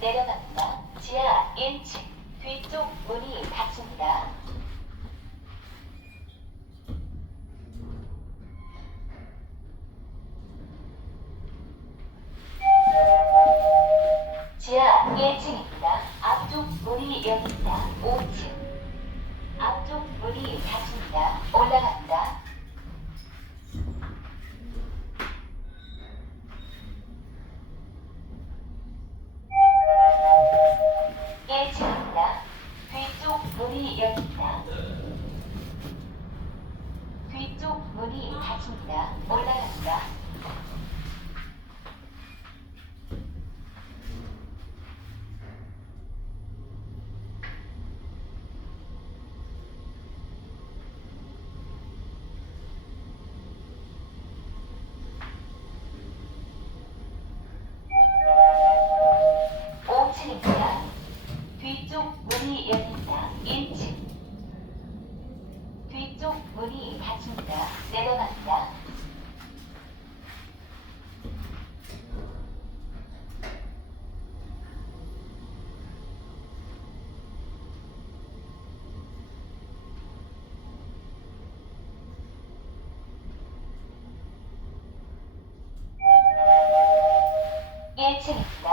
내려갑니다. 지하 1층 뒤쪽 문이 닫힙니다. 지하 1층입니다. 앞쪽 문이 열립니다. 5층. 닫힙니다. 올라갑니다. 오층입니다 뒤쪽 문이 열립니다. 1층. 문이 닫힙니다. 내려갑니다. 예측입니다.